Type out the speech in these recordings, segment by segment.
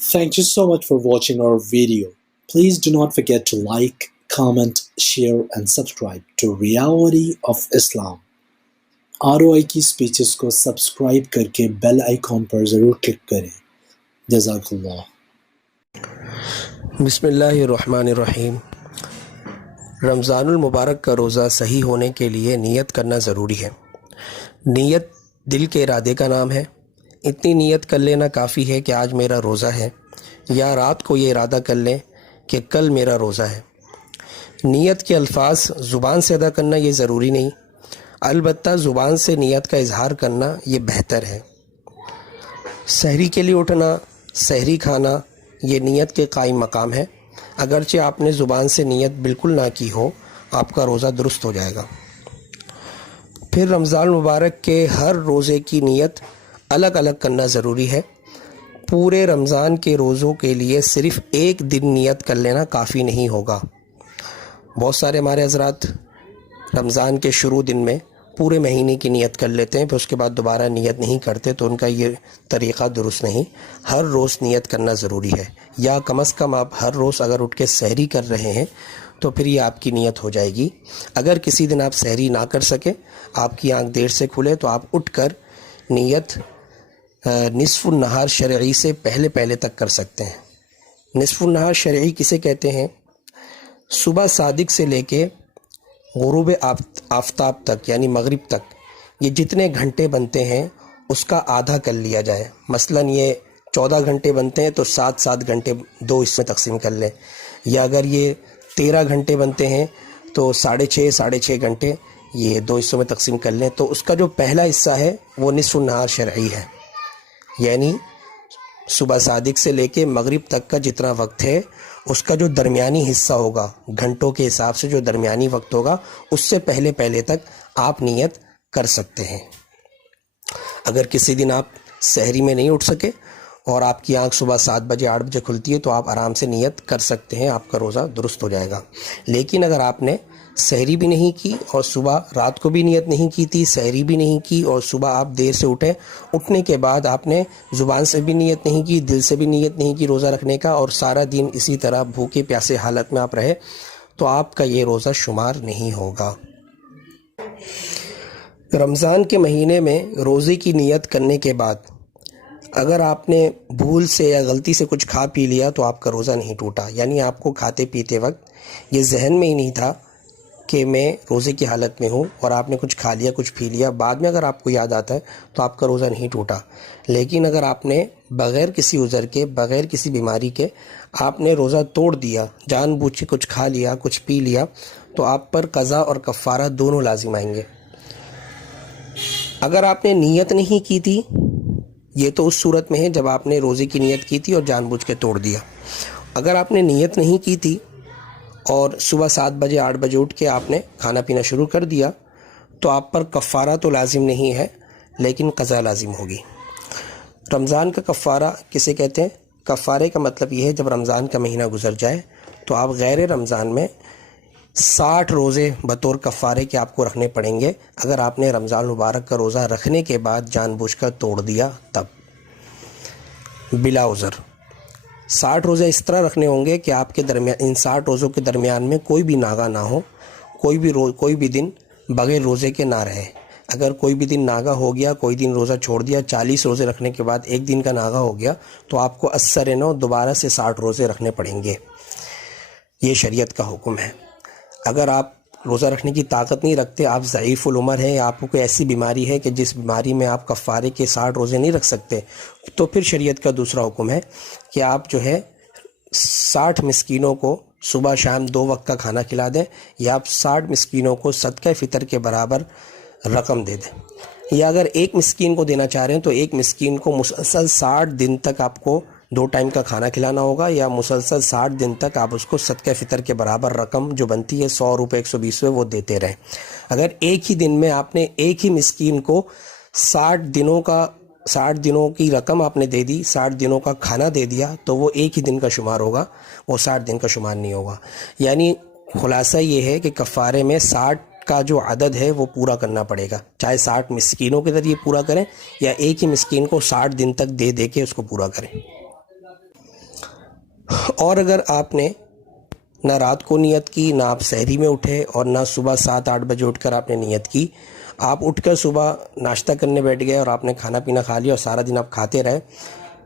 Thank you so much for watching our video. Please do not forget to like, comment, share and subscribe to Reality of Islam. ROI की speeches को subscribe करके bell icon पर ज़रूर click करें। जज़ाकल्लाह। बिस्मिल्लाहिर्रहमानिर्रहीम। रमज़ानुल मुबारक का रोज़ा सही होने के लिए नियत करना ज़रूरी है। नियत दिल के इरादे का नाम है। इतनी नियत कर लेना काफ़ी है कि आज मेरा रोज़ा है, या रात को ये इरादा कर लें कि कल मेरा रोज़ा है। नियत के अल्फाज ज़ुबान से अदा करना ये ज़रूरी नहीं, अलबत्ता ज़ुबान से नियत का इजहार करना ये बेहतर है। सहरी के लिए उठना, सहरी खाना ये नियत के कायम मकाम है। अगरचे आपने ज़ुबान से नियत बिल्कुल ना की हो, आपका रोज़ा दुरुस्त हो जाएगा। फिर रमज़ान मुबारक के हर रोज़े की नियत अलग अलग करना ज़रूरी है। पूरे रमज़ान के रोज़ों के लिए सिर्फ़ एक दिन नियत कर लेना काफ़ी नहीं होगा। बहुत सारे हमारे हज़रात रमज़ान के शुरू दिन में पूरे महीने की नियत कर लेते हैं, फिर उसके बाद दोबारा नियत नहीं करते, तो उनका ये तरीक़ा दुरुस्त नहीं। हर रोज़ नियत करना ज़रूरी है, या कम से कम आप हर रोज़ अगर उठ के सहरी कर रहे हैं तो फिर ये आपकी नियत हो जाएगी। अगर किसी दिन आप सहरी ना कर सके, आपकी आंख देर से खुले, तो आप उठकर नियत निस्फ़ुन नहार शरई से पहले पहले तक कर सकते हैं। निस्फ़ुन नहार शरई किसे कहते हैं? सुबह सादिक से लेके गुरूब आफ्ताब तक यानी मगरिब तक ये जितने घंटे बनते हैं उसका आधा कर लिया जाए। मसलन ये 14 घंटे बनते हैं तो 7-7 घंटे दो हिस्से तकसीम कर लें, या अगर ये 13 घंटे बनते हैं तो 6.5 घंटे ये दो हिस्सों में तकसीम कर लें। तो उसका जो पहला हिस्सा है वो निस्फ़ुन नहार शरई है, यानी सुबह सादिक से लेके मगरिब तक का जितना वक्त है उसका जो दरमियानी हिस्सा होगा, घंटों के हिसाब से जो दरमियानी वक्त होगा, उससे पहले पहले तक आप नियत कर सकते हैं। अगर किसी दिन आप सहरी में नहीं उठ सके और आपकी आंख सुबह 7 बजे 8 बजे खुलती है, तो आप आराम से नियत कर सकते हैं, आपका रोज़ा दुरुस्त हो जाएगा। लेकिन अगर आपने सहरी भी नहीं की और सुबह रात को भी नियत नहीं की थी, सहरी भी नहीं की और सुबह आप देर से उठे, उठने के बाद आपने ज़ुबान से भी नियत नहीं की, दिल से भी नियत नहीं की रोज़ा रखने का, और सारा दिन इसी तरह भूखे प्यासे हालत में आप रहे, तो आपका ये रोज़ा शुमार नहीं होगा। रमज़ान के महीने में रोज़े की नियत करने के बाद अगर आपने भूल से या गलती से कुछ खा पी लिया तो आपका रोज़ा नहीं टूटा। यानी आपको खाते पीते वक्त ये जहन में ही नहीं था कि मैं रोज़े की हालत में हूँ, और आपने कुछ खा लिया, कुछ पी लिया, बाद में अगर आपको याद आता है तो आपका रोज़ा नहीं टूटा। लेकिन अगर आपने बग़ैर किसी उज़र के, बग़ैर किसी बीमारी के आपने रोज़ा तोड़ दिया, जानबूझ के कुछ खा लिया, कुछ पी लिया, तो आप पर क़ज़ा और कफ़ारा दोनों लाजिम आएंगे। अगर आपने नियत नहीं की थी, ये तो उस सूरत में है जब आपने रोज़े की नियत की थी और जानबूझ के तोड़ दिया। अगर आपने नियत नहीं की थी और सुबह 7 बजे 8 बजे उठ के आपने खाना पीना शुरू कर दिया, तो आप पर कफ़ारा तो लाजिम नहीं है, लेकिन क़ज़ा लाजिम होगी। रमज़ान का कफ़ारा किसे कहते हैं? कफ़ारे का मतलब ये है जब रमज़ान का महीना गुजर जाए तो आप गैर रमज़ान में 60 रोज़े बतौर कफ़ारे के आपको रखने पड़ेंगे, अगर आपने रमज़ान मुबारक का रोज़ा रखने के बाद जानबूझकर तोड़ दिया तब, बिला उज़र। 60 रोज़े इस तरह रखने होंगे कि आपके दरमियान, इन 60 रोज़ों के दरमियान में कोई भी नागा ना हो, कोई भी दिन बग़ैर रोज़े के ना रहे। अगर कोई भी दिन नागा हो गया, कोई दिन रोज़ा छोड़ दिया, 40 रोज़े रखने के बाद एक दिन का नागा हो गया, तो आपको अस्सर नौ दोबारा से 60 रोज़े रखने पड़ेंगे। ये शरीयत का हुक्म है। अगर आप रोज़ा रखने की ताकत नहीं रखते, आप ज़ईफ़ुल उमर हैं, या आपको कोई ऐसी बीमारी है कि जिस बीमारी में आप कफ़ारे के 60 रोज़े नहीं रख सकते, तो फिर शरीयत का दूसरा हुक्म है कि आप जो है 60 मिस्कीनों को सुबह शाम 2 वक्त का खाना खिला दें, या आप 60 मिस्कीनों को सदका फ़ितर के बराबर रकम दे दें। या अगर एक मिस्कीन को देना चाह रहे हैं तो एक मिस्कीन को मुसलसल 60 दिन तक आपको 2 टाइम का खाना खिलाना होगा, या मुसलसल 60 दिन तक आप उसको सदका फ़ितर के बराबर रकम जो बनती है 100 रुपये 120 रुपये वो देते रहें। अगर एक ही दिन में आपने एक ही मिस्कीन को 60 दिनों की रकम आपने दे दी, 60 दिनों का खाना दे दिया, तो वो एक ही दिन का शुमार होगा, वो 60 दिन का शुमार नहीं होगा। यानी खुलासा ये है कि कफ़ारे में 60 का जो अदद है वो पूरा करना पड़ेगा, चाहे 60 मिस्कीनों के ज़रिए पूरा करें या एक ही मिस्कीन को 60 दिन तक दे के उसको पूरा करें। اور اگر آپ نے نہ رات کو نیت کی، نہ آپ سحری میں اٹھے، اور نہ صبح 7-8 بجے اٹھ کر آپ نے نیت کی، آپ اٹھ کر صبح ناشتہ کرنے بیٹھ گئے اور آپ نے کھانا پینا کھا لیا اور سارا دن آپ کھاتے رہے،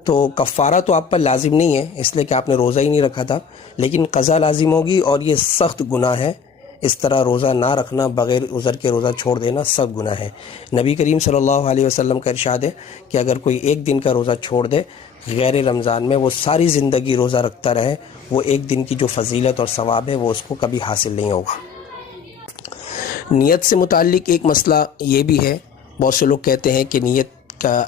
تو کفارہ تو آپ پر لازم نہیں ہے، اس لیے کہ آپ نے روزہ ہی نہیں رکھا تھا، لیکن قضا لازم ہوگی، اور یہ سخت گناہ ہے۔ اس طرح روزہ نہ رکھنا، بغیر عذر کے روزہ چھوڑ دینا سخت گناہ ہے۔ نبی کریم صلی اللہ علیہ وسلم کا ارشاد ہے کہ اگر کوئی ایک دن کا روزہ چھوڑ دے غیر رمضان میں، وہ ساری زندگی روزہ رکھتا رہے، وہ ایک دن کی جو فضیلت اور ثواب ہے وہ اس کو کبھی حاصل نہیں ہوگا۔ نیت سے متعلق ایک مسئلہ یہ بھی ہے، بہت سے لوگ کہتے ہیں کہ نیت کا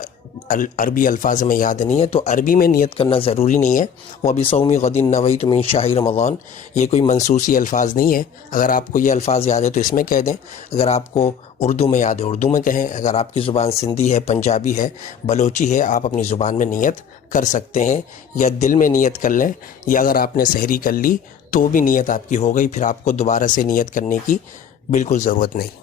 عربی الفاظ میں یاد نہیں ہے، تو عربی میں نیت کرنا ضروری نہیں ہے۔ وَبِصَوْمِ غَدٍ نَوَيْتُ مِن شَهْرِ رمضان، یہ کوئی منسوسی الفاظ نہیں ہے۔ اگر آپ کو یہ الفاظ یاد ہے تو اس میں کہہ دیں، اگر آپ کو اردو میں یاد ہے اردو میں کہیں، اگر آپ کی زبان سندھی ہے، پنجابی ہے، بلوچی ہے، آپ اپنی زبان میں نیت کر سکتے ہیں، یا دل میں نیت کر لیں، یا اگر آپ نے سحری کر لی تو بھی نیت آپ کی ہو گئی، پھر آپ کو دوبارہ سے نیت کرنے کی بالکل ضرورت نہیں۔